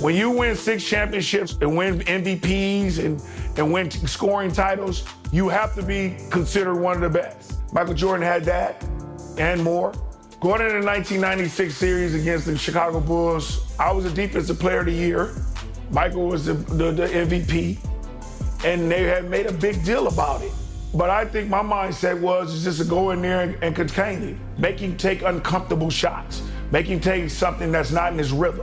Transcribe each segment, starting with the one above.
When you win 6 championships and win MVPs and win scoring titles, you have to be considered one of the best. Michael Jordan had that and more. Going into the 1996 series against the Chicago Bulls, I was the defensive player of the year. Michael was the MVP, and they had made a big deal about it. But I think my mindset was just to go in there and contain him, make him take uncomfortable shots, make him take something that's not in his rhythm.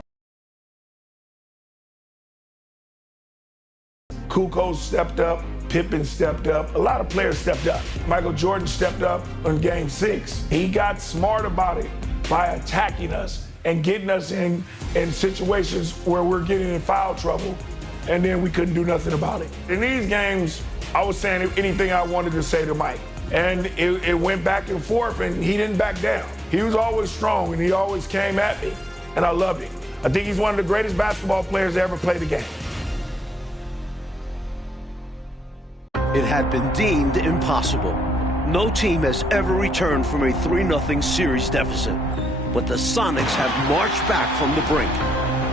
Kukoc stepped up, Pippen stepped up, a lot of players stepped up. Michael Jordan stepped up in Game 6. He got smart about it by attacking us and getting us in situations where we're getting in foul trouble, and then we couldn't do nothing about it. In these games, I was saying anything I wanted to say to Mike, and it went back and forth, and he didn't back down. He was always strong, and he always came at me, and I loved it. I think he's one of the greatest basketball players to ever play the game. It had been deemed impossible. No team has ever returned from a 3-0 series deficit. But the Sonics have marched back from the brink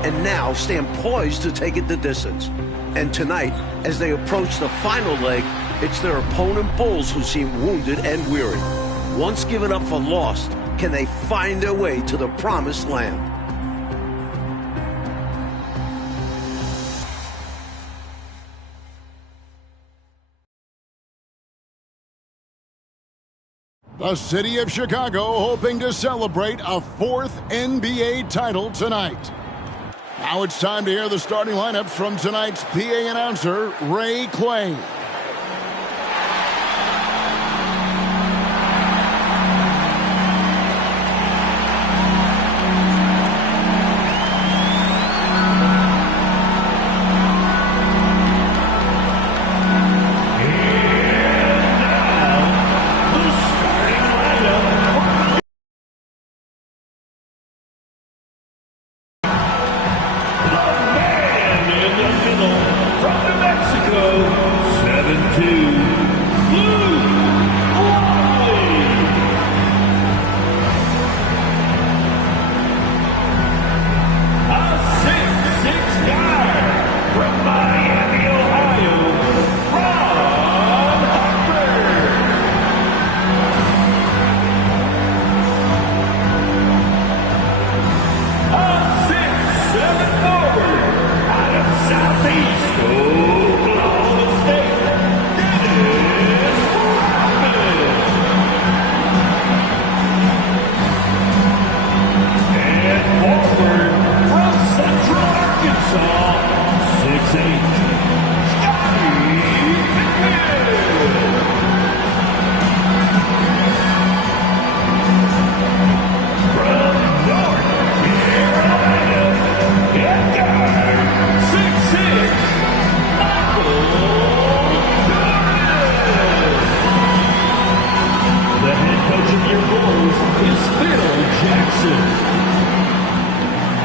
and now stand poised to take it the distance. And tonight, as they approach the final leg, it's their opponent Bulls who seem wounded and weary. Once given up for lost, can they find their way to the promised land? The city of Chicago hoping to celebrate a 4th NBA title tonight. Now it's time to hear the starting lineups from tonight's PA announcer, Ray Clay.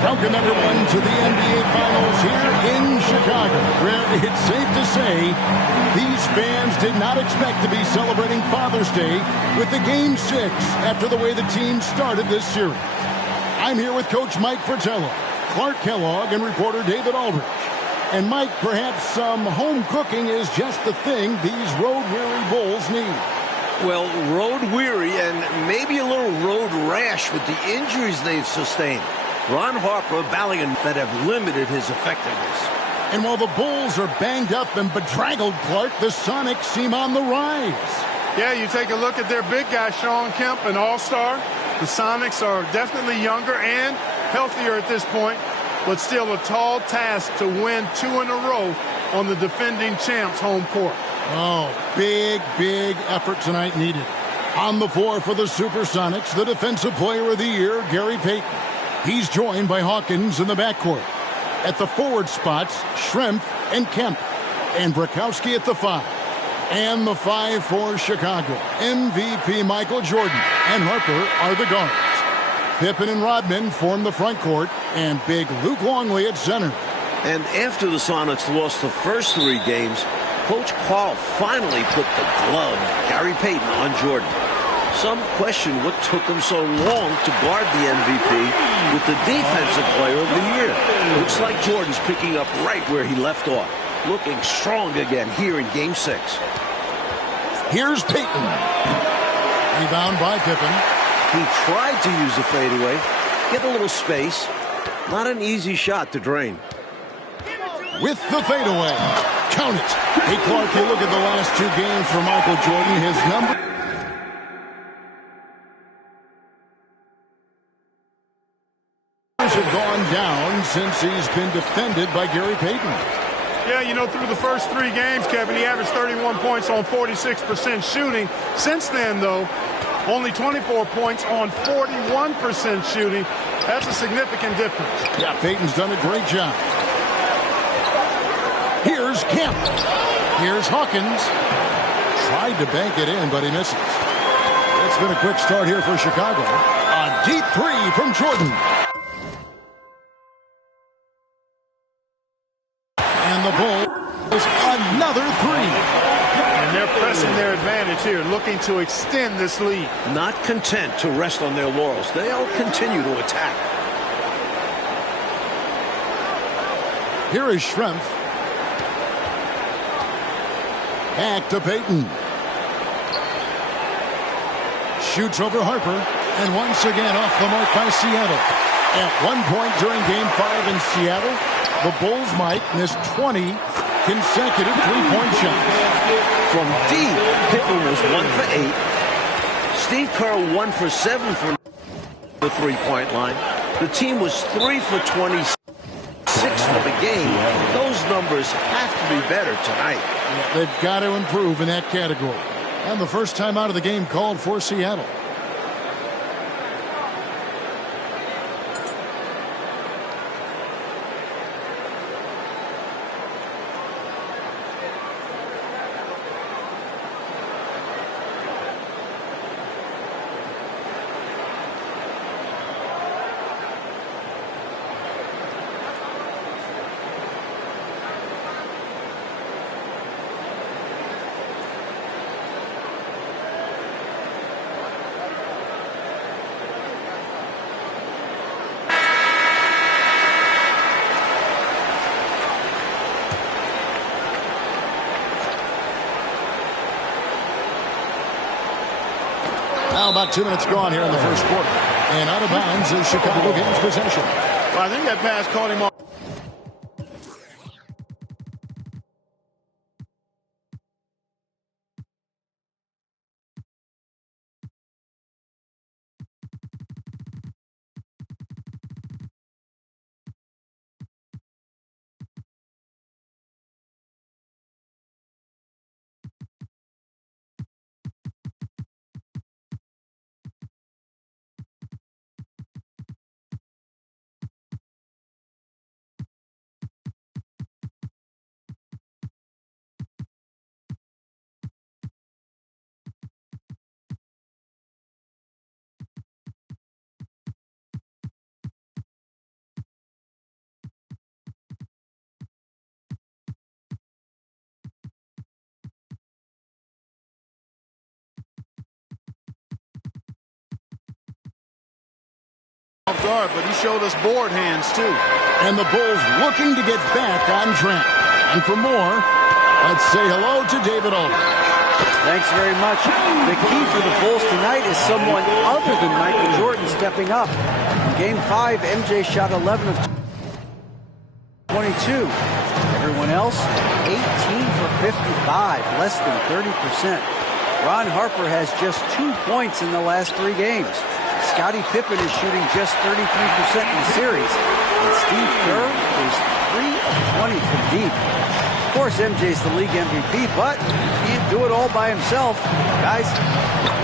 Welcome everyone to the NBA Finals here in Chicago, where it's safe to say these fans did not expect to be celebrating Father's Day with the Game 6 after the way the team started this series. I'm here with Coach Mike Fratello, Clark Kellogg, and reporter David Aldridge. And Mike, perhaps some home cooking is just the thing these road-weary Bulls need. Well, road-weary and maybe a little road rash with the injuries they've sustained. Ron Harper battling that have limited his effectiveness. And while the Bulls are banged up and bedraggled, Clark, the Sonics seem on the rise. Yeah, you take a look at their big guy, Sean Kemp, an all-star. The Sonics are definitely younger and healthier at this point, but still a tall task to win 2 in a row on the defending champs' home court. Oh, big effort tonight needed. On the floor for the SuperSonics, the Defensive Player of the Year, Gary Payton. He's joined by Hawkins in the backcourt. At the forward spots, Schrempf and Kemp. And Brakowski at the 5. And the 5 for Chicago. MVP Michael Jordan and Harper are the guards. Pippen and Rodman form the front court. And big Luke Longley at center. And after the Sonics lost the first 3 games, Coach Carl finally put the glove, Gary Payton, on Jordan. Some question what took him so long to guard the MVP with the Defensive Player of the Year, which Looks like Jordan's picking up right where he left off. Looking strong again here in Game 6. Here's Payton. Rebound by Pippen. He tried to use a fadeaway. Get a little space. Not an easy shot to drain. With the fadeaway. Count it. Hey, Clark, you look at the last two games for Michael Jordan. His numbers have gone down since he's been defended by Gary Payton. Yeah, you know, through the first 3 games, Kevin, he averaged 31 points on 46% shooting. Since then, though, only 24 points on 41% shooting. That's a significant difference. Yeah, Payton's done a great job. Here's Kemp. Here's Hawkins. Tried to bank it in, but he misses. It's been a quick start here for Chicago. A deep 3 from Jordan. And the Bulls is another 3. And they're pressing their advantage here, looking to extend this lead. Not content to rest on their laurels. They'll continue to attack. Here is Schrempf. Back to Payton. Shoots over Harper. And once again off the mark by Seattle. At one point during Game 5 in Seattle, the Bulls might miss 20 consecutive three-point shots. From deep, Pippen was 1 for 8. Steve Kerr 1 for 7 from the three-point line. The team was 3 for 26 for the game. Those numbers have to be better tonight. Yeah, they've got to improve in that category. And the first time out of the game called for Seattle. Now about 2 minutes gone here in the first quarter. And out of bounds is Chicago gains possession. Well, I think that pass caught him off. Off guard, but he showed us board hands too. And the Bulls looking to get back on track. And for more, let's say hello to David Older. Thanks very much. The key for the Bulls tonight is someone other than Michael Jordan stepping up. In Game 5, MJ shot 11 of 22. Everyone else, 18 for 55, less than 30%. Ron Harper has just 2 points in the last 3 games. Scottie Pippen is shooting just 33% in the series. And Steve Kerr is 3 of 20 from deep. Of course, MJ's the league MVP, but he can't do it all by himself. Guys,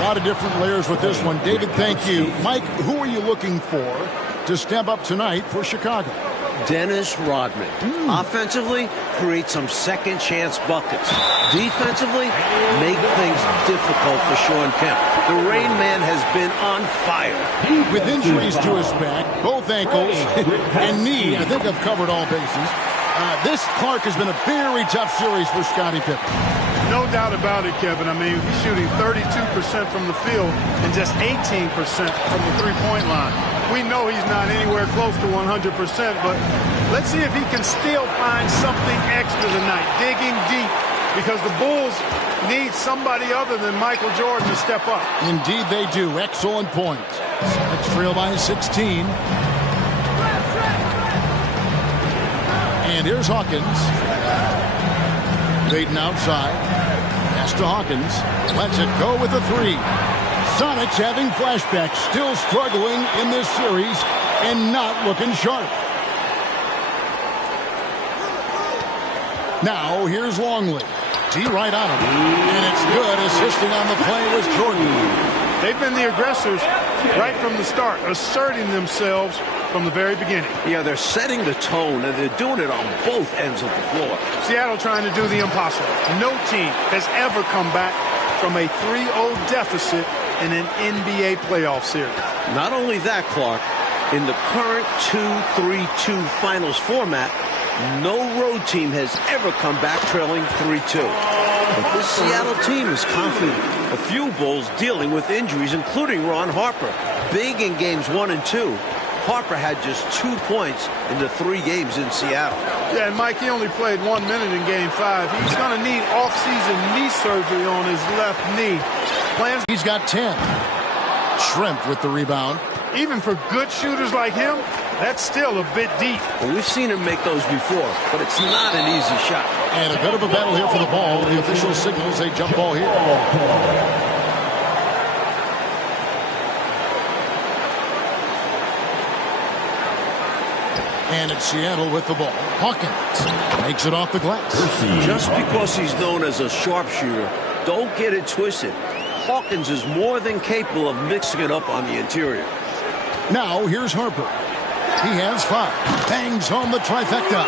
a lot of different layers with this one. David, thank you. Mike, who are you looking for to step up tonight for Chicago? Dennis Rodman. Offensively, create some second chance buckets. Defensively, make things difficult for Sean Kemp. The Rain Man has been on fire. With injuries to his back, both ankles and knee, I think I've covered all bases. This, Clark, has been a very tough series for Scottie Pippen. No doubt about it, Kevin. I mean, he's shooting 32% from the field and just 18% from the three-point line. We know he's not anywhere close to 100%, but let's see if he can still find something extra tonight, digging deep, because the Bulls need somebody other than Michael Jordan to step up. Indeed they do. Excellent point. Sonics trail by 16. And here's Hawkins. Payton outside. Pass to Hawkins. Lets it go with the three. Sonics having flashbacks, still struggling in this series and not looking sharp. Now here's Longley. T right on him. And it's good. Assisting on the play was Jordan. They've been the aggressors right from the start, asserting themselves from the very beginning. Yeah, they're setting the tone, and they're doing it on both ends of the floor. Seattle trying to do the impossible. No team has ever come back from a 3-0 deficit in an NBA playoff series. Not only that, Clark, in the current 2-3-2 finals format, no road team has ever come back trailing 3-2. But this Seattle team is confident. A few Bulls dealing with injuries, including Ron Harper. Big in games 1 and 2. Harper had just 2 points in the 3 games in Seattle. Yeah, and Mike, he only played 1 minute in game 5. He's going to need off-season knee surgery on his left knee. He's got 10. Shrimp with the rebound. Even for good shooters like him, that's still a bit deep. Well, we've seen him make those before, but it's not an easy shot. And a bit of a battle here for the ball. The official signals a jump ball here. And it's Seattle with the ball. Hawkins makes it off the glass. Just because he's known as a sharpshooter, don't get it twisted. Hawkins is more than capable of mixing it up on the interior. Now here's Harper. He has 5. Bangs home the trifecta.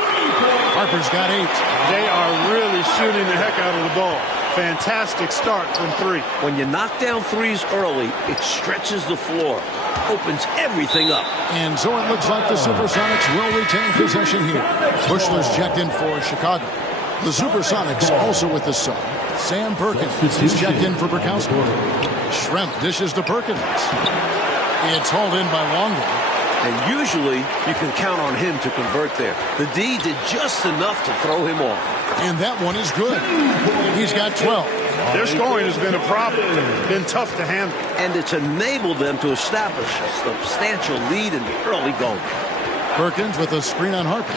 Harper's got 8. They are really shooting the heck out of the ball. Fantastic start from 3. When you knock down threes early, it stretches the floor, opens everything up. And so it looks like the SuperSonics will retain possession here. Bushler's checked in for Chicago. The SuperSonics also with the sub. Sam Perkins is checked in for Burkowski. Shrimp dishes to Perkins. It's hauled in by Longley. And usually you can count on him to convert there. The D did just enough to throw him off. And that one is good. He's got 12. Their scoring has been a problem. Been tough to handle. And it's enabled them to establish a substantial lead in the early going. Perkins with a screen on Harper.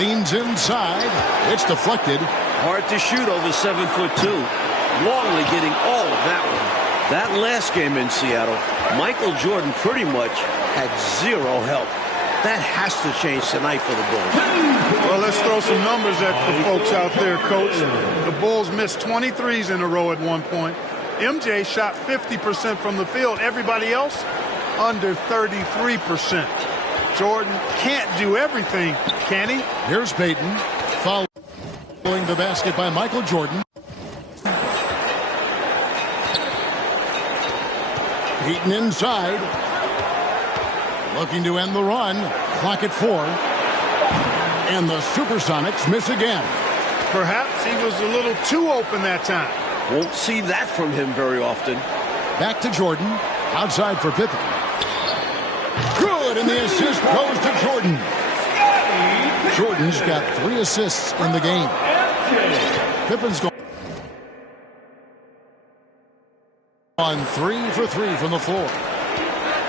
Leans inside. It's deflected. Hard to shoot over 7'2". Longley getting all of that one. That last game in Seattle, Michael Jordan pretty much had 0 help. That has to change tonight for the Bulls. Well, let's throw some numbers at the folks out there, Coach. The Bulls missed 23s in a row at one point. MJ shot 50% from the field. Everybody else, under 33%. Jordan can't do everything, can he? Here's Payton. Following the basket by Michael Jordan. Payton inside. Looking to end the run. Clock at 4. And the SuperSonics miss again. Perhaps he was a little too open that time. Won't see that from him very often. Back to Jordan. Outside for Pippen. Good, and the assist goes to Jordan. Jordan's got 3 assists in the game. Pippen's going on 3 for 3 from the floor.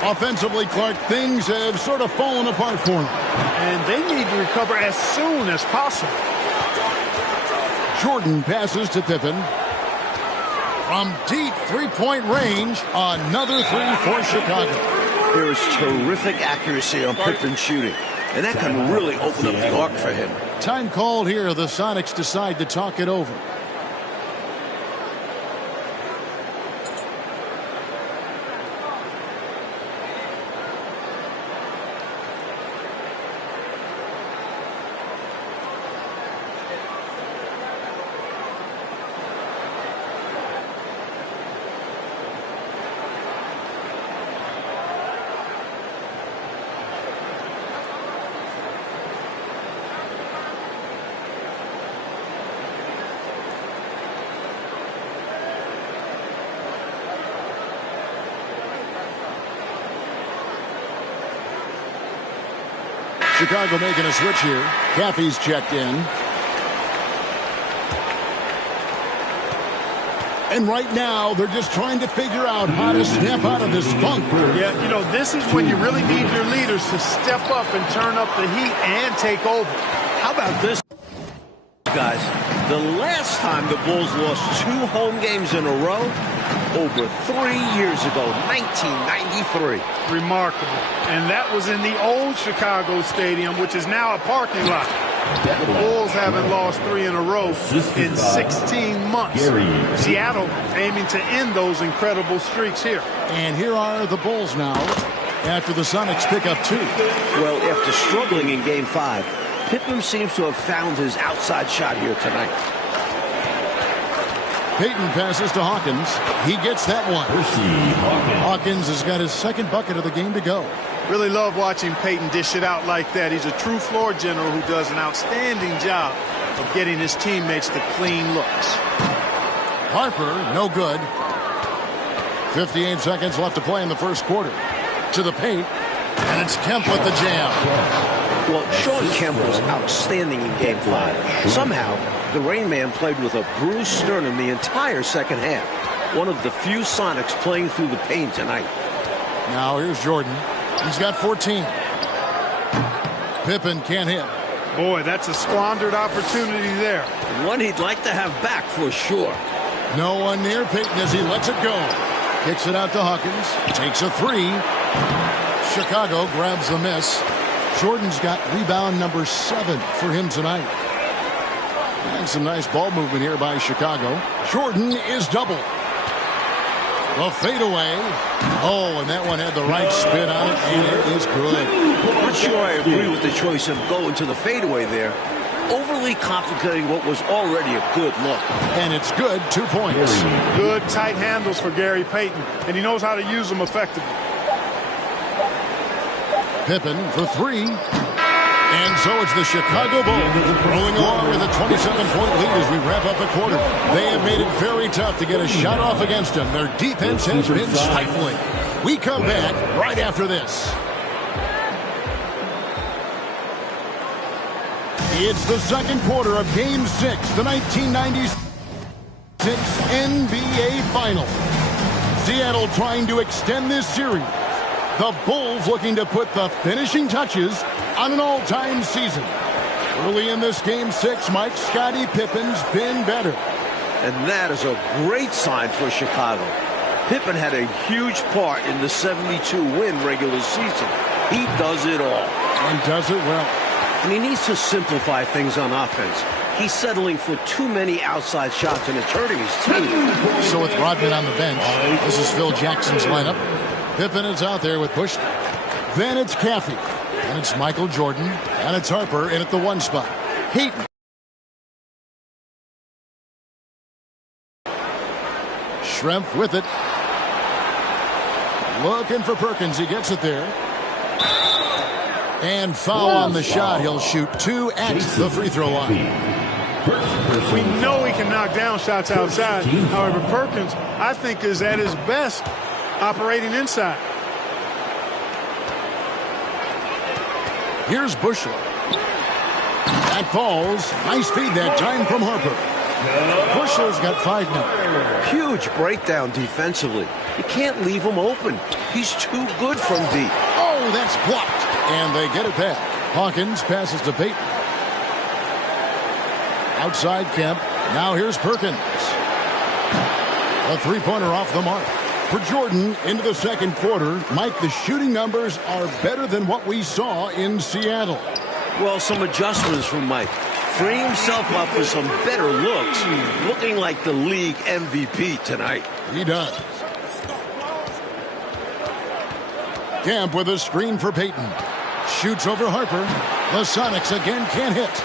Offensively, Clark, things have sort of fallen apart for him. And they need to recover as soon as possible. Jordan passes to Pippen. From deep three-point range, another 3 for Chicago. There is terrific accuracy on Pippen's shooting, and that can really open up the arc for him. Time called here. The Sonics decide to talk it over. Chicago making a switch here. Caffey's checked in. And right now, they're just trying to figure out how to snap out of this funk. Yeah, you know, this is when you really need your leaders to step up and turn up the heat and take over. How about this, guys? The last time the Bulls lost 2 home games in a row, over 3 years ago, 1993. Remarkable. And that was in the old Chicago Stadium, which is now a parking lot. The Bulls haven't lost 3 in a row in 16 months. Seattle aiming to end those incredible streaks here. And here are the Bulls now after the Sonics pick up 2. Well, after struggling in Game 5, Pippen seems to have found his outside shot here tonight. Payton passes to Hawkins. He gets that one. Hawkins has got his second bucket of the game to go. Really love watching Payton dish it out like that. He's a true floor general who does an outstanding job of getting his teammates the clean looks. Harper, no good. 58 seconds left to play in the first quarter. To the paint, and it's Kemp with the jam. Well, Shawn Kemp was outstanding in Game 5. Somehow, the Rain Man played with a bruised sternum the entire second half. One of the few Sonics playing through the pain tonight. Now here's Jordan. He's got 14. Pippen can't hit. Boy, that's a squandered opportunity there. One he'd like to have back for sure. No one near Payton as he lets it go. Kicks it out to Hawkins. Takes a 3. Chicago grabs the miss. Jordan's got rebound number 7 for him tonight. And some nice ball movement here by Chicago. Jordan is double. The fadeaway. Oh, and that one had the right spin on it, and it is good. Not sure I agree with the choice of going to the fadeaway there. Overly complicating what was already a good look. And it's good, 2 points. Good tight handles for Gary Payton, and he knows how to use them effectively. Pippen for 3. And so it's the Chicago Bulls rolling along with a 27-point lead as we wrap up the quarter. They have made it very tough to get a shot off against them. Their defense has been stifling. We come back right after this. It's the second quarter of Game 6, the 1996 NBA Final. Seattle trying to extend this series. The Bulls looking to put the finishing touches on an all-time season. Early in this Game 6, Mike Scottie Pippen's been better. And that is a great sign for Chicago. Pippen had a huge part in the 72-win regular season. He does it all. And does it well. And he needs to simplify things on offense. He's settling for too many outside shots, and it's hurting his team. So with Rodman on the bench, this is Phil Jackson's lineup. Pippen is out there with Bush. Then it's Caffey. And it's Michael Jordan. And it's Harper in at the 1 spot. Payton. Schrempf with it. Looking for Perkins. He gets it there. And foul on the shot. He'll shoot 2 at the free throw line. We know he can knock down shots outside. However, Perkins, I think, is at his best operating inside. Here's Bushler. That falls. Nice feed that time from Harper. Bushler's got 5 now. Huge breakdown defensively. You can't leave him open. He's too good from deep. Oh, that's blocked. And they get it back. Hawkins passes to Payton. Outside Kemp. Now here's Perkins. A 3-pointer off the mark. For Jordan into the second quarter, Mike, the shooting numbers are better than what we saw in Seattle. Well, some adjustments from Mike. Freeing himself up for some better looks. Looking like the league MVP tonight. He does. Kemp with a screen for Payton. Shoots over Harper. The Sonics again can't hit.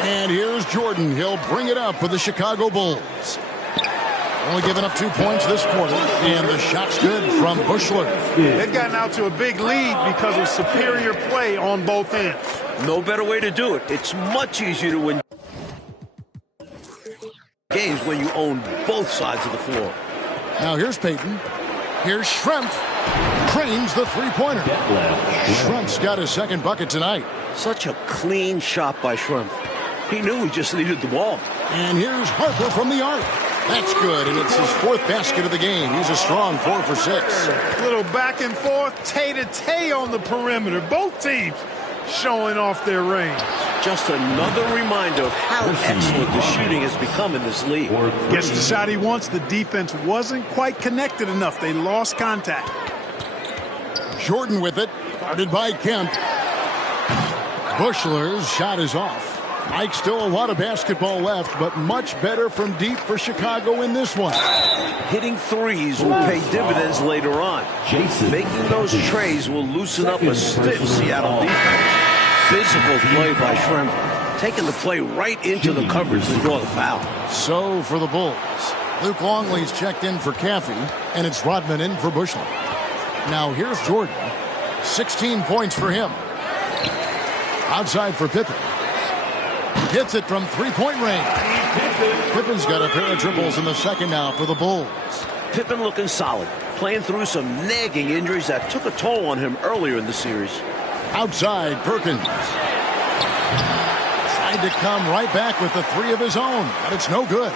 And here's Jordan. He'll bring it up for the Chicago Bulls. Only giving up 2 points this quarter. And the shot's good from Bushler. They've gotten out to a big lead because of superior play on both ends. No better way to do it. It's much easier to win games when you own both sides of the floor. Now here's Payton. Here's Schrempf. Trains the 3-pointer. Schrempf's got his second bucket tonight. Such a clean shot by Shrimp. He knew he just needed the ball. And here's Harper from the arc. That's good, and it's his 4th basket of the game. He's a strong 4 for 6. Little back and forth, tay-to-tay on the perimeter. Both teams showing off their range. Just another reminder of how excellent the shooting has become in this league. Gets the shot he wants. The defense wasn't quite connected enough. They lost contact. Jordan with it, guarded by Kemp. Bushler's shot is off. Mike, still a lot of basketball left, but much better from deep for Chicago in this one. Hitting threes will pay dividends later on. Making those trays will loosen up a stiff Seattle defense. Physical play by Shrimp, taking the play right into the coverage to draw the foul. So for the Bulls, Luke Longley's checked in for Caffey, and it's Rodman in for Bushler. Now here's Jordan. 16 points for him. Outside for Pippen. Hits it from 3-point range. Pippen's got a pair of triples in the second now for the Bulls. Pippen looking solid, playing through some nagging injuries that took a toll on him earlier in the series. Outside, Perkins. Tried to come right back with the 3 of his own, but it's no good.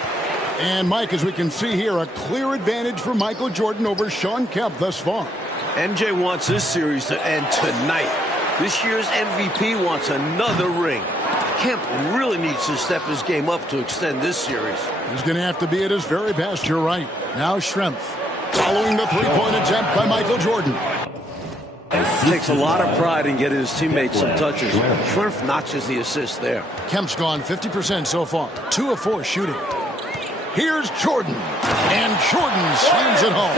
And Mike, as we can see here, a clear advantage for Michael Jordan over Shawn Kemp thus far. MJ wants this series to end tonight. This year's MVP wants another ring. Kemp really needs to step his game up to extend this series. He's going to have to be at his very best, you're right. Now Shrimp, following the 3-point attempt by Michael Jordan. Takes a lot of pride in getting his teammates some touches. Shrimp notches the assist there. Kemp's gone 50% so far, 2 of 4 shooting. Here's Jordan, and Jordan slams it home.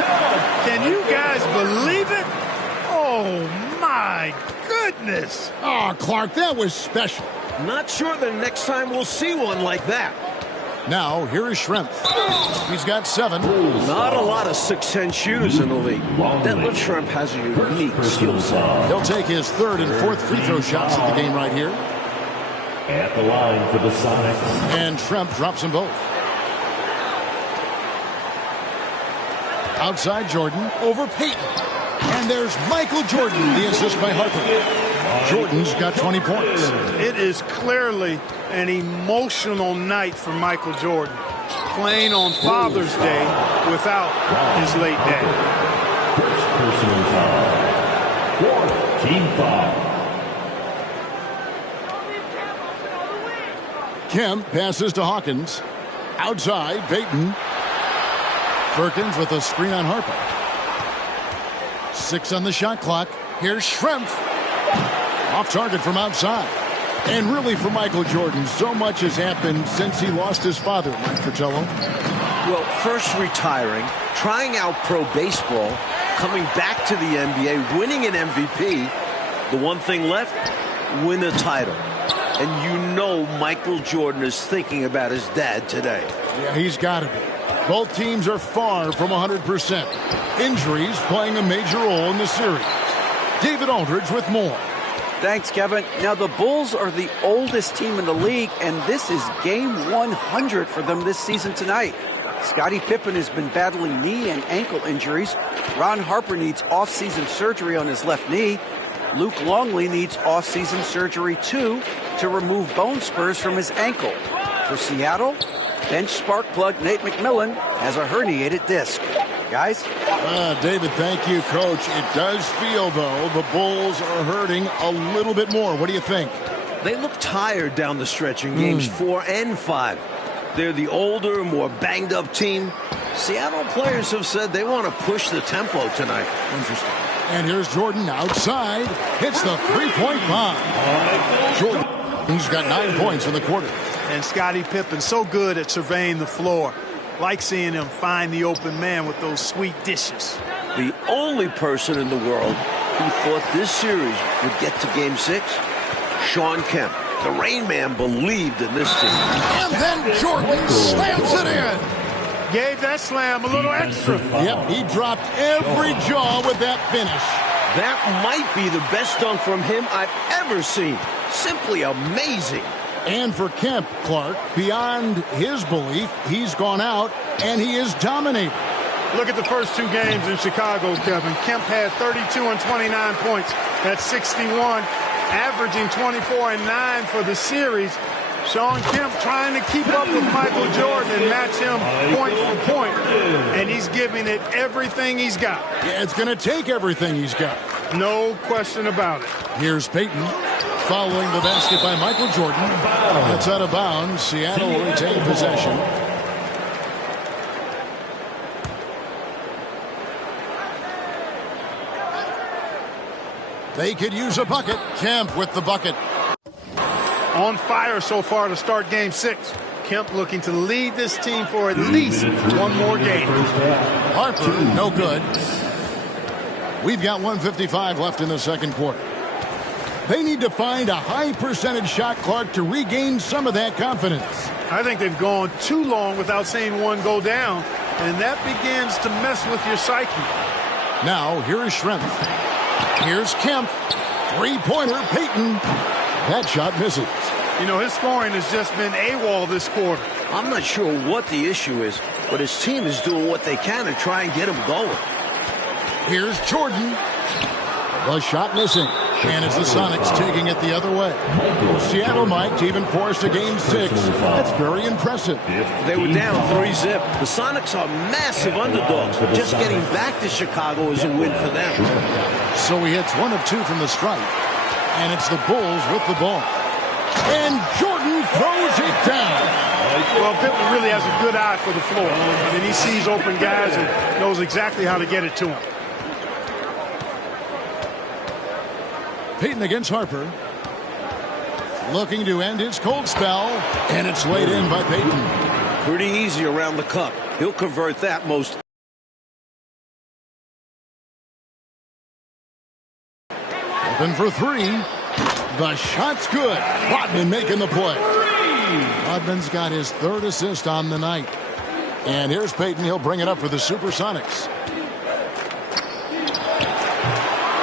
Can you guys believe it? Oh, my goodness. Oh, Clark, that was special. Not sure the next time we'll see one like that. Now, here is Shrimp. He's got 7. Not a lot of 6'10 shooters in the league. Detlef Shrimp has a unique skill set. He'll take his 3rd and 4th free throw shots at the game right here. At the line for the Sonics. And Shrimp drops them both. Outside Jordan, over Peyton. And there's Michael Jordan, the assist by Harper. Jordan's got 20 points. It is clearly an emotional night for Michael Jordan, playing on Father's Day without his late dad. First personal foul. 4th team foul. Kemp passes to Hawkins. Outside, Peyton. Perkins with a screen on Harper. 6 on the shot clock. Here's Shrimp. Off target from outside. And really for Michael Jordan, so much has happened since he lost his father, Mike Fratello. Well, first retiring, trying out pro baseball, coming back to the NBA, winning an MVP. The one thing left, win a title. And you know Michael Jordan is thinking about his dad today. Yeah, he's got to be. Both teams are far from 100%. Injuries playing a major role in the series. David Aldridge with more. Thanks, Kevin. Now, the Bulls are the oldest team in the league, and this is game 100 for them this season tonight. Scottie Pippen has been battling knee and ankle injuries. Ron Harper needs off-season surgery on his left knee. Luke Longley needs off-season surgery, too, to remove bone spurs from his ankle. For Seattle, bench spark plug Nate McMillan has a herniated disc. Guys? David, thank you, Coach. It does feel, though, the Bulls are hurting a little bit more. What do you think? They look tired down the stretch in games 4 and 5. They're the older, more banged-up team. Seattle players have said they want to push the tempo tonight. Interesting. And here's Jordan outside. Hits the 3-point bomb. Jordan's got 9 points in the quarter. And Scottie Pippen so good at surveying the floor. Like seeing him find the open man with those sweet dishes. The only person in the world who thought this series would get to game 6, Shawn Kemp. The Rain Man believed in this team. And then Jordan slams it in. Gave that slam a little extra. Yep, he dropped every jaw with that finish. That might be the best dunk from him I've ever seen. Simply amazing. And for Kemp, Clark, beyond his belief, he's gone out and he is dominating. Look at the first 2 games in Chicago, Kevin. Kemp had 32 and 29 points. That's 61. averaging 24 and 9 for the series. Shawn Kemp trying to keep up with Michael Jordan and match him point for point, and he's giving it everything he's got. Yeah, it's going to take everything he's got. No question about it. Here's Peyton following the basket by Michael Jordan. That's out of bounds. Seattle will retain possession. They could use a bucket. Kemp with the bucket. On fire so far to start game 6. Kemp looking to lead this team for at least one more game. Harper, no good. We've got 1:55 left in the second quarter. They need to find a high percentage shot, Clark, to regain some of that confidence. I think they've gone too long without seeing one go down, and that begins to mess with your psyche. Now, here is Schrempf. Here's Kemp. Three-pointer, Peyton. That shot misses. You know, his scoring has just been AWOL this quarter. I'm not sure what the issue is, but his team is doing what they can to try and get him going. Here's Jordan. The shot missing. And it's the Sonics taking it the other way. Seattle might even force a game 6. That's very impressive. They were down 3-zip. The Sonics are massive underdogs. Just getting back to Chicago is a win for them. So he hits 1 of 2 from the stripe. And it's the Bulls with the ball. And Jordan throws it down. Well, Pippen really has a good eye for the floor. I mean, he sees open guys and knows exactly how to get it to them. Peyton against Harper. Looking to end his cold spell. And it's laid in by Peyton. Pretty easy around the cup. He'll convert that most. Open for 3. The shot's good. Rodman making the play. Rodman's got his 3rd assist on the night. And here's Peyton. He'll bring it up for the Supersonics.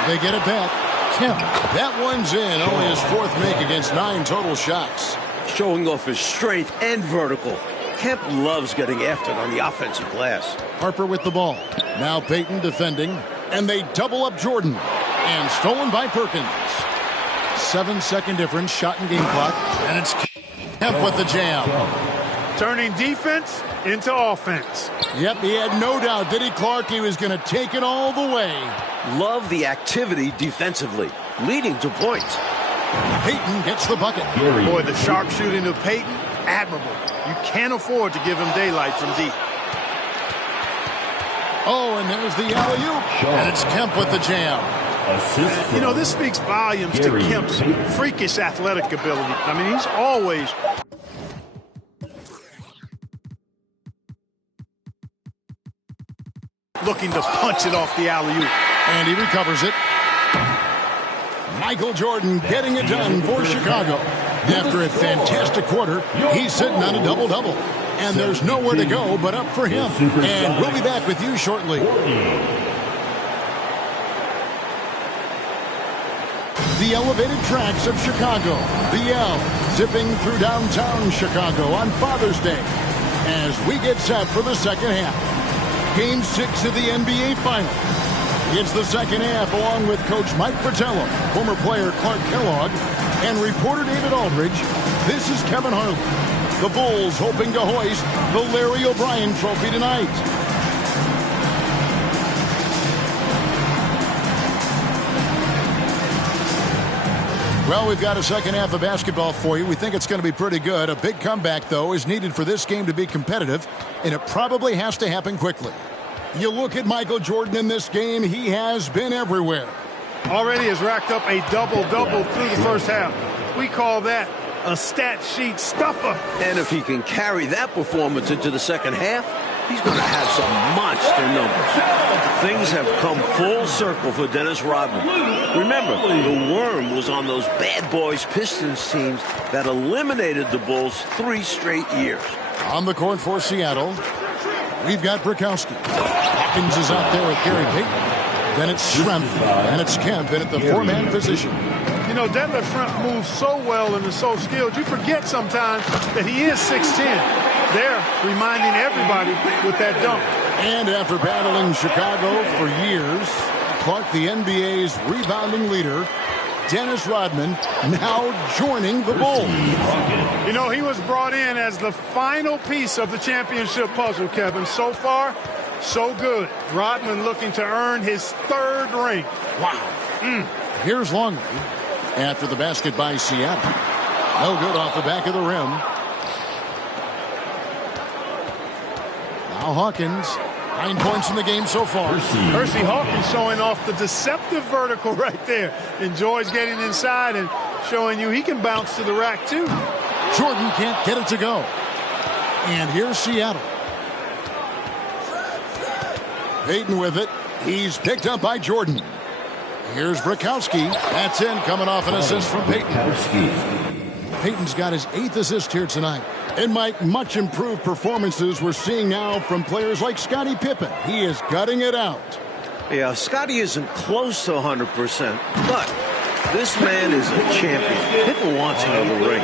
They get it back. Kemp. That one's in. Only his 4th make against 9 total shots. Showing off his strength and vertical. Kemp loves getting after it on the offensive glass. Harper with the ball. Now Peyton defending. And they double up Jordan. And stolen by Perkins. 7-second difference. Shot and game clock. And it's Kemp with the jam. Turning defense into offense. Yep, he had no doubt, did he, Clark? He was going to take it all the way. Love the activity defensively, leading to points. Peyton gets the bucket. Boy, the sharpshooting of Peyton, admirable. You can't afford to give him daylight from deep. Oh, and there's the alley-oop. And it's Kemp with the jam. You know, this speaks volumes to Kemp's freakish athletic ability. I mean, he's always looking to punch it off the alley-oop. And he recovers it. Michael Jordan getting it done for Chicago. After a fantastic quarter, he's sitting on a double-double. And there's nowhere to go but up for him. And we'll be back with you shortly. The elevated tracks of Chicago. The L zipping through downtown Chicago on Father's Day as we get set for the second half. Game 6 of the NBA Finals. It's the second half along with Coach Mike Fratello, former player Clark Kellogg, and reporter David Aldridge. This is Kevin Harlan. The Bulls hoping to hoist the Larry O'Brien Trophy tonight. Well, we've got a second half of basketball for you. We think it's going to be pretty good. A big comeback, though, is needed for this game to be competitive, and it probably has to happen quickly. You look at Michael Jordan in this game, he has been everywhere. Already has racked up a double-double through the first half. We call that a stat sheet stuffer. And if he can carry that performance into the second half, he's going to have some monster numbers. Things have come full circle for Dennis Rodman. Remember, the Worm was on those bad boys Pistons teams that eliminated the Bulls 3 straight years. On the court for Seattle, we've got Brikowski. Hawkins is out there with Gary Payton. Then it's Schrempf, and it's Kemp in at the 4-man position. You know, Detlef Schrempf moves so well and is so skilled, you forget sometimes that he is 6'10". There, reminding everybody with that dunk. And after battling Chicago for years, Clark, the NBA's rebounding leader, Dennis Rodman now joining the Bulls. You know, he was brought in as the final piece of the championship puzzle, Kevin. So far, so good. Rodman looking to earn his third ring. Wow. Here's Longley after the basket by Seattle. No good off the back of the rim. Now Hawkins. 9 points in the game so far. Percy Hawkins showing off the deceptive vertical right there. Enjoys getting inside and showing you he can bounce to the rack too. Jordan can't get it to go. And here's Seattle. Payton with it. He's picked up by Jordan. Here's Brakowski. That's in, coming off an assist from Payton. Payton's got his 8th assist here tonight. And Mike, much improved performances we're seeing now from players like Scottie Pippen. He is gutting it out. Yeah, Scottie isn't close to 100%, but this man is a champion. Pippen wants another ring.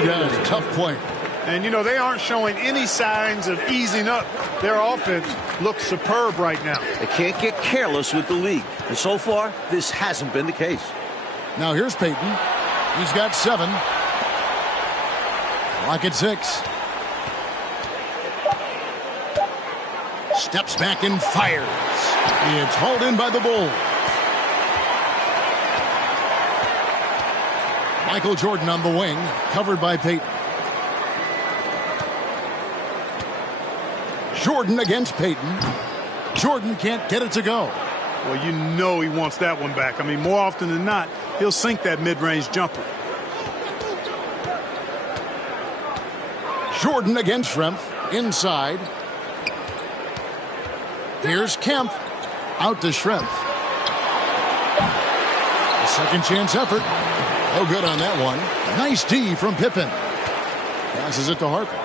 He does. Tough player. And, you know, they aren't showing any signs of easing up. Their offense looks superb right now. They can't get careless with the league. And so far, this hasn't been the case. Now here's Payton. He's got 7. Clock at 6. Steps back and fires. It's hauled in by the Bulls. Michael Jordan on the wing, covered by Payton. Jordan against Payton. Jordan can't get it to go. Well, you know he wants that one back. I mean, more often than not, he'll sink that mid-range jumper. Jordan against Schrempf. Inside. Here's Kemp. Out to Schrempf. A second chance effort. No good on that one. Nice D from Pippen. Passes it to Harper.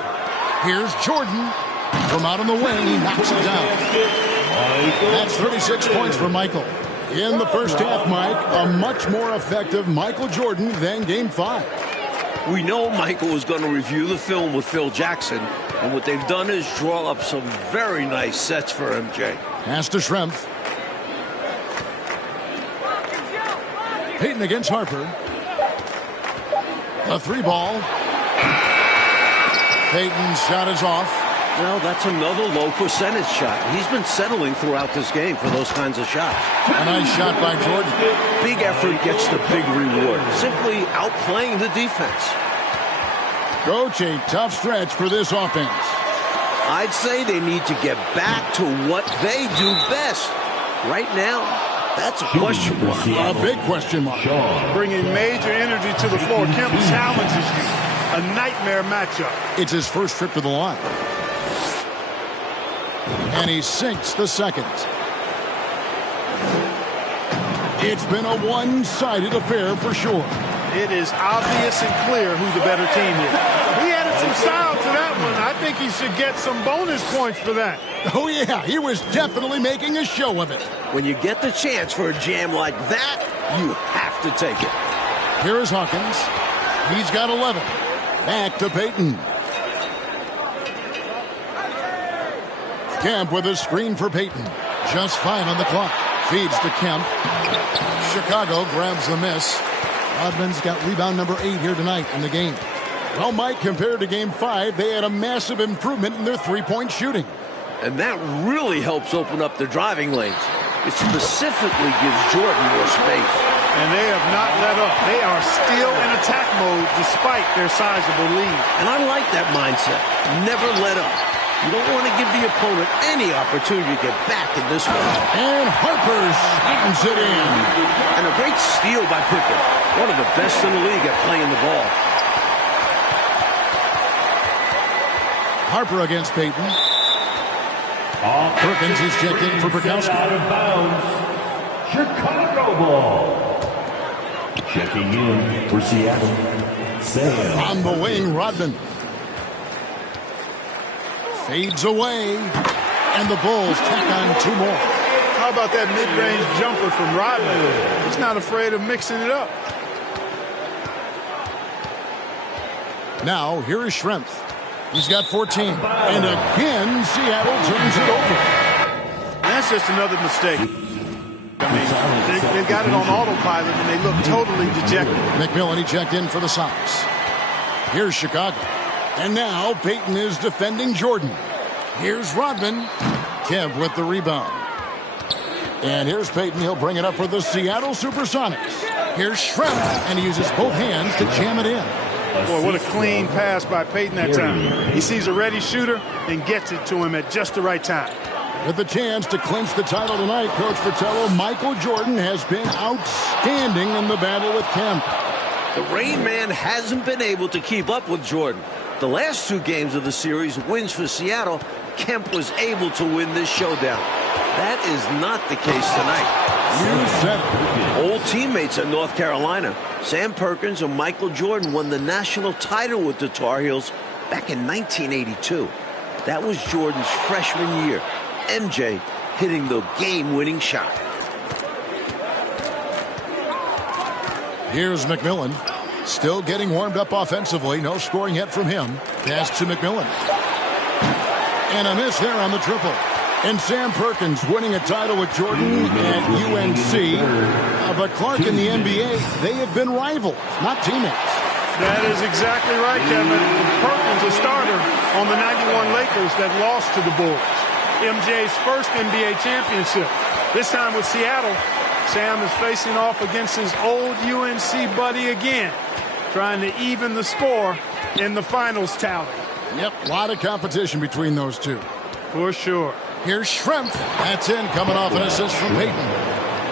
Here's Jordan. From out on the wing, he knocks it down. That's 36 points for Michael. In the first half, Mike, a much more effective Michael Jordan than Game 5. We know Michael is going to review the film with Phil Jackson, and what they've done is draw up some very nice sets for MJ. Pass to Schrempf. Payton against Harper. A 3-ball. Payton's shot is off. Well, that's another low percentage shot. He's been settling throughout this game for those kinds of shots. A nice shot by Jordan. Big effort gets the big reward. Simply outplaying the defense. Coach, a tough stretch for this offense. I'd say they need to get back to what they do best. Right now, that's a question mark. A big question mark. Bringing major energy to the floor. Kemp challenges you. A nightmare matchup. It's his first trip to the line. And he sinks the second. It's been a one-sided affair for sure. It is obvious and clear who the better team is. He added some style to that one. I think he should get some bonus points for that. Oh, yeah, he was definitely making a show of it. When you get the chance for a jam like that, you have to take it. Here is Hawkins. He's got 11. Back to Payton. Kemp with a screen for Payton. Just 5 on the clock. Feeds to Kemp. Chicago grabs the miss. Rodman's got rebound number 8 here tonight in the game. Well, Mike, compared to Game 5, they had a massive improvement in their three-point shooting. And that really helps open up their driving lanes. It specifically gives Jordan more space. And they have not let up. They are still in attack mode despite their sizable lead. And I like that mindset. Never let up. You don't want to give the opponent any opportunity to get back in this one. And Harper slams it in. And a great steal by Pippen. One of the best in the league at playing the ball. Harper against Payton. Perkins is checked in for Brakowski. Out of bounds. Chicago ball. Checking in for Seattle. Sam. On the wing, Rodman. Fades away. And the Bulls tack on 2 more. How about that mid-range jumper from Rodman? He's not afraid of mixing it up. Now, here is Schrempf. He's got 14. And again, Seattle turns it over. That's just another mistake. I mean, they've got it on autopilot, and they look totally dejected. McMillan, he checked in for the Sonics. Here's Chicago. And now Peyton is defending Jordan. Here's Rodman. Kemp with the rebound. And here's Peyton. He'll bring it up for the Seattle SuperSonics. Here's Schrempf, and he uses both hands to jam it in. Boy, what a clean pass by Peyton that time. He sees a ready shooter and gets it to him at just the right time. With the chance to clinch the title tonight, Coach Fratello, Michael Jordan has been outstanding in the battle with Kemp. The Rain Man hasn't been able to keep up with Jordan. The last 2 games of the series, wins for Seattle, Kemp was able to win this showdown. That is not the case tonight. You said it. Old teammates at North Carolina, Sam Perkins and Michael Jordan won the national title with the Tar Heels back in 1982. That was Jordan's freshman year. MJ hitting the game-winning shot. Here's McMillan. Still getting warmed up offensively. No scoring yet from him. Pass to McMillan. And a miss there on the triple. And Sam Perkins winning a title with Jordan at UNC. But Clark in the NBA, they have been rivals, not teammates. That is exactly right, Kevin. Perkins, a starter on the 91 Lakers that lost to the Bulls. MJ's first NBA championship. This time with Seattle, Sam is facing off against his old UNC buddy again, trying to even the score in the finals tally. Yep, a lot of competition between those two. For sure. Here's Schrempf. That's in, coming off an assist from Peyton.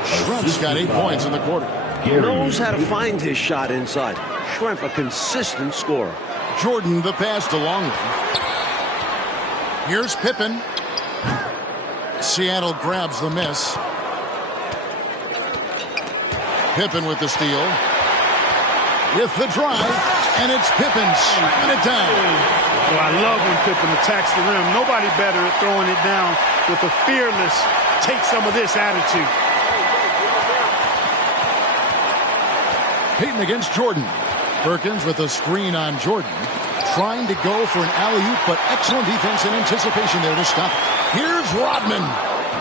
Schrempf's got 8 points in the quarter. Knows how to find his shot inside. Schrempf, a consistent scorer. Jordan, the pass to Longley. Here's Pippen. Seattle grabs the miss. Pippen with the steal. With the drive, and it's Pippen slamming it down. Oh, I love when Pippen attacks the rim. Nobody better at throwing it down with a fearless, take some of this attitude. Peyton against Jordan. Perkins with a screen on Jordan. Trying to go for an alley-oop, but excellent defense and anticipation there to stop. Here's Rodman.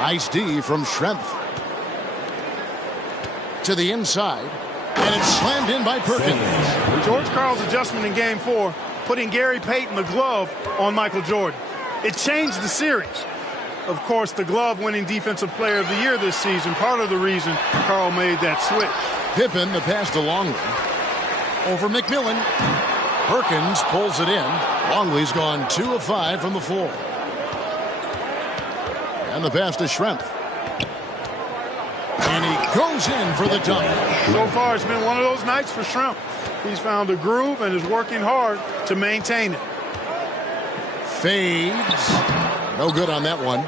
Nice D from Schrempf. To the inside. And it's slammed in by Perkins. George Karl's adjustment in Game 4, putting Gary Payton the glove on Michael Jordan. It changed the series. Of course, the glove-winning Defensive Player of the Year this season, part of the reason Karl made that switch. Pippen, the pass to Longley. Over McMillan. Perkins pulls it in. Longley's gone 2 of 5 from the floor. And the pass to Schrempf. And he goes in for the dunk. So far, it's been one of those nights for Schrempf. He's found a groove and is working hard to maintain it. Fades. No good on that one.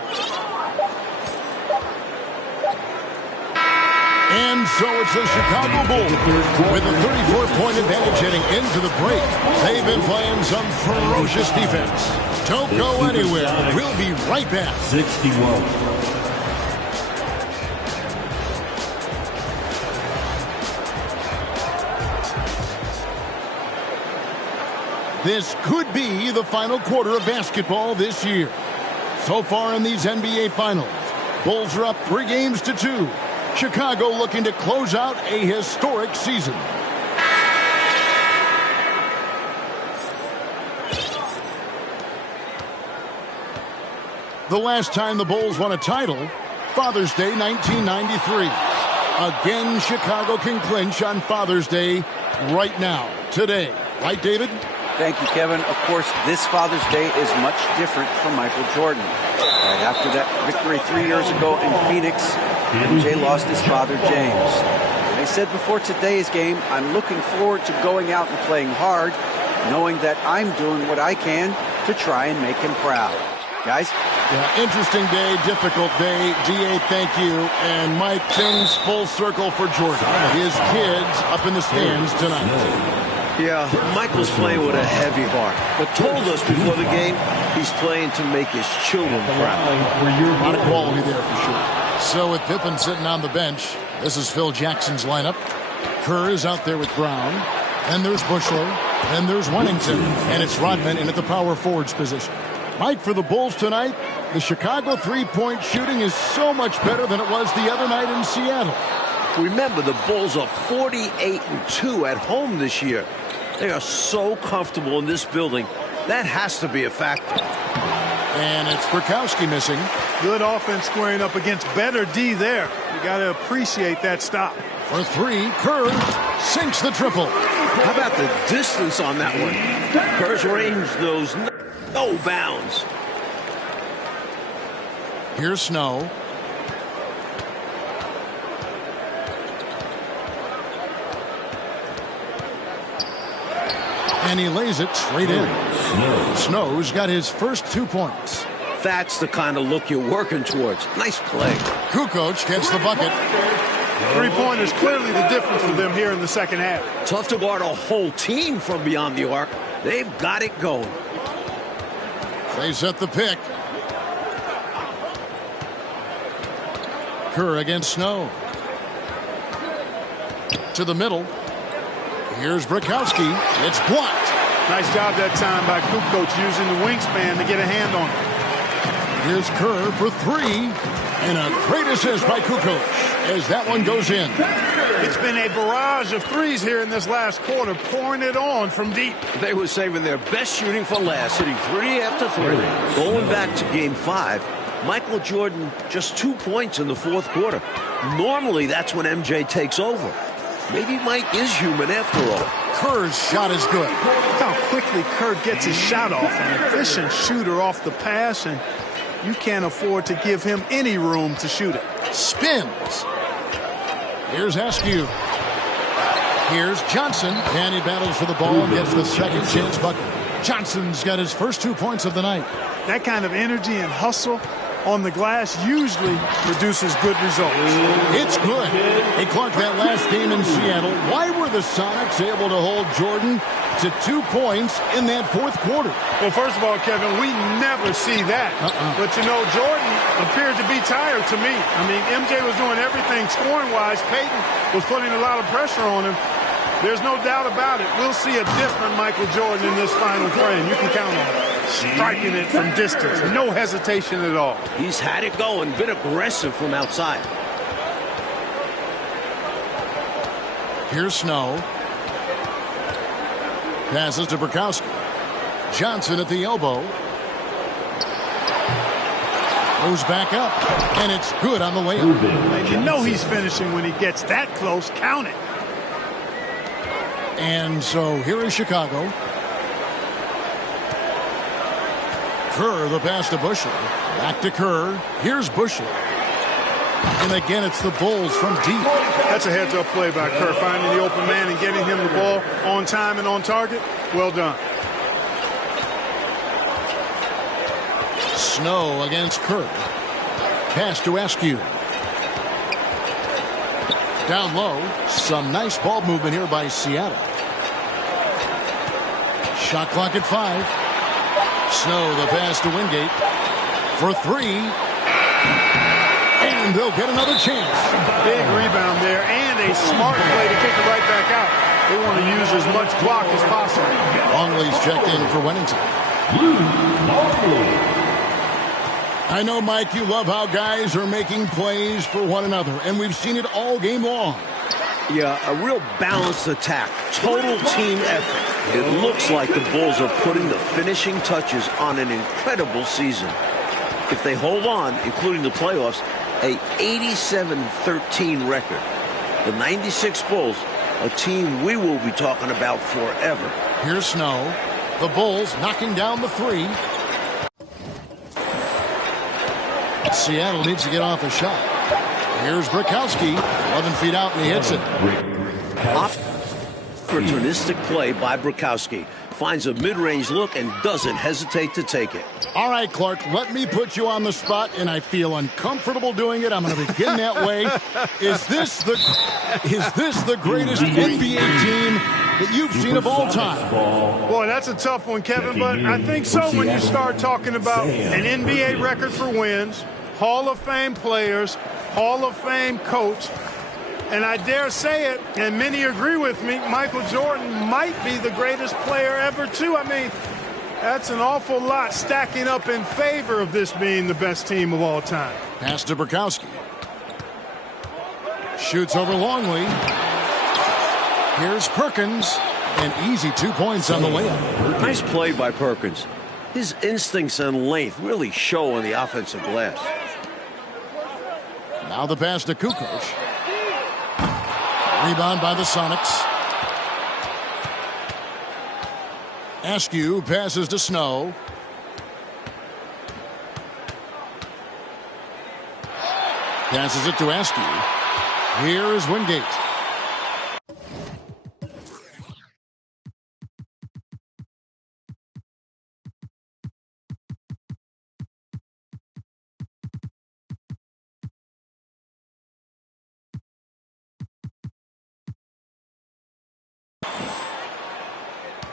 And so it's the Chicago Bulls with a 34-point advantage heading into the break. They've been playing some ferocious defense. Don't go anywhere. We'll be right back. 61. This could be the final quarter of basketball this year. So far in these NBA Finals, Bulls are up 3 games to 2. Chicago looking to close out a historic season. The last time the Bulls won a title, Father's Day 1993. Again, Chicago can clinch on Father's Day right now, today. Right, David? Thank you, Kevin. Of course, this Father's Day is much different from Michael Jordan. Right after that victory 3 years ago in Phoenix, MJ lost his father, James. I said before today's game, I'm looking forward to going out and playing hard, knowing that I'm doing what I can to try and make him proud. Guys? Yeah, interesting day, difficult day. DA, thank you. And Mike, things full circle for Jordan. His kids up in the stands tonight. Yeah, Michael's playing with a heavy heart, but told us before the game he's playing to make his children proud. A lot of quality there for sure. So with Pippen sitting on the bench, this is Phil Jackson's lineup. Kerr is out there with Brown. Then there's Bushler. Then there's Wennington. And it's Rodman in at the power forwards position. Mike, for the Bulls tonight, The Chicago three-point shooting is so much better than it was the other night in Seattle. Remember, the Bulls are 48-2 at home this year. They are so comfortable in this building. That has to be a factor. And it's Brikowski missing. Good offense squaring up against better D there. You got to appreciate that stop. For three, Kerr sinks the triple. How about the distance on that one? Kerr's range knows no bounds. Here's Snow. And he lays it straight in. Snow's got his first 2 points. That's the kind of look you're working towards. Nice play. Kukoc gets the bucket. Three-pointers clearly the difference for them here in the second half. Tough to guard a whole team from beyond the arc. They've got it going. They set the pick. Kerr against Snow. To the middle. Here's Brikowski. It's blocked. Nice job that time by Kukoc using the wingspan to get a hand on it. Here's Kerr for three. And a great assist by Kukoc as that one goes in. It's been a barrage of threes here in this last quarter, pouring it on from deep. They were saving their best shooting for last, hitting three after three. Going back to Game 5, Michael Jordan just 2 points in the fourth quarter. Normally, that's when MJ takes over. Maybe Mike is human after all. Kerr's shot is good. Look how quickly Kerr gets his shot off. An efficient shooter off the pass, and you can't afford to give him any room to shoot it. Spins. Here's Askew. Here's Johnson. And he battles for the ball and gets the second chance bucket. Johnson's got his first 2 points of the night. That kind of energy and hustle on the glass usually produces good results. It's good. Hey, Clark, that last game in Seattle, why were the Sonics able to hold Jordan to 2 points in that fourth quarter? Well, first of all, Kevin, we never see that. But, you know, Jordan appeared to be tired to me. I mean, MJ was doing everything scoring-wise. Peyton was putting a lot of pressure on him. There's no doubt about it. We'll see a different Michael Jordan in this final frame. You can count on it. Striking it from distance. No hesitation at all. He's had it going, been aggressive from outside. Here's Snow. Passes to Brikowski. Johnson at the elbow. Goes back up. And it's good on the way up. And you know he's finishing when he gets that close. Count it. And so here is Chicago. Kerr, the pass to Bushley. Back to Kerr. Here's Bushley. And again, it's the Bulls from deep. That's a heads-up play by Kerr, finding the open man and getting him the ball on time and on target. Well done. Snow against Kerr. Pass to Askew. Down low. Some nice ball movement here by Seattle. Shot clock at 5. Snow, the pass to Wingate. For three. And they'll get another chance. Big rebound there and a smart play to kick it right back out. They want to use as much clock as possible. Longley's checked in for Wennington. I know, Mike, you love how guys are making plays for one another, and we've seen it all game long. Yeah, a real balanced attack. Total team effort. It looks like the Bulls are putting the finishing touches on an incredible season. If they hold on, including the playoffs, a 87-13 record. The 96 Bulls, a team we will be talking about forever. Here's Snow. The Bulls knocking down the three. Seattle needs to get off a shot. Here's Brikowski. 11 feet out, and he hits it. Opportunistic play by Brikowski. Finds a mid-range look and doesn't hesitate to take it. All right, Clark, let me put you on the spot, and I feel uncomfortable doing it. I'm going to begin that way. Is this the greatest NBA team that you've seen of all time? Boy, that's a tough one, Kevin, but I think so when you start talking about an NBA record for wins, Hall of Fame players, Hall of Fame coach, and I dare say it, and many agree with me, Michael Jordan might be the greatest player ever, too. I mean, That's an awful lot stacking up in favor of this being the best team of all time. Pass to Burkowski. Shoots over Longley. Here's Perkins. An easy 2 points on the layup. Nice play by Perkins. His instincts and length really show on the offensive glass. Now the pass to Kukoc. Rebound by the Sonics. Askew passes to Snow. Passes it to Askew. Here is Wingate.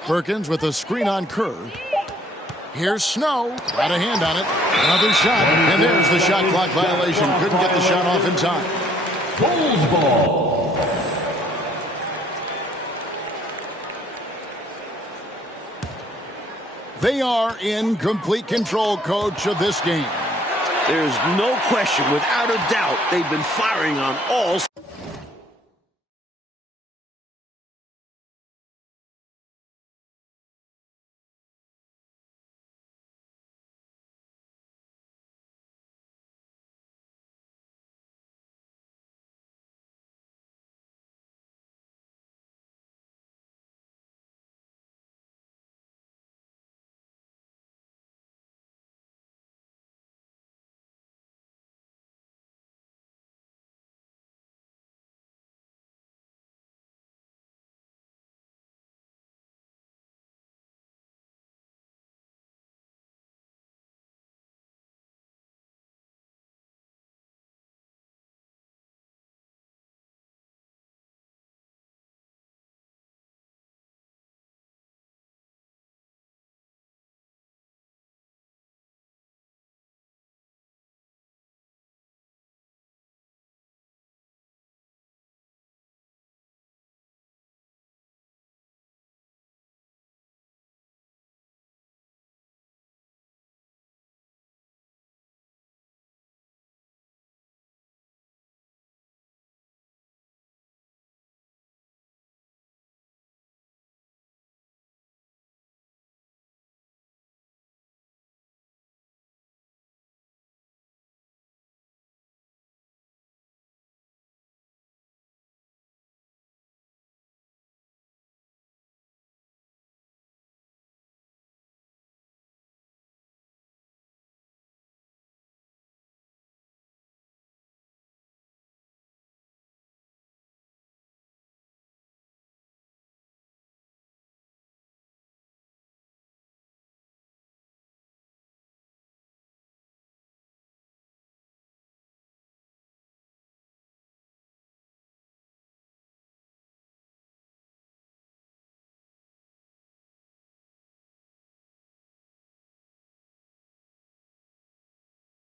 Perkins with a screen on Kerr. Here's Snow. Got a hand on it. Another shot. And there's the shot clock violation. Couldn't get the shot off in time. Bulls ball. They are in complete control, coach, of this game. There's no question, without a doubt, they've been firing on all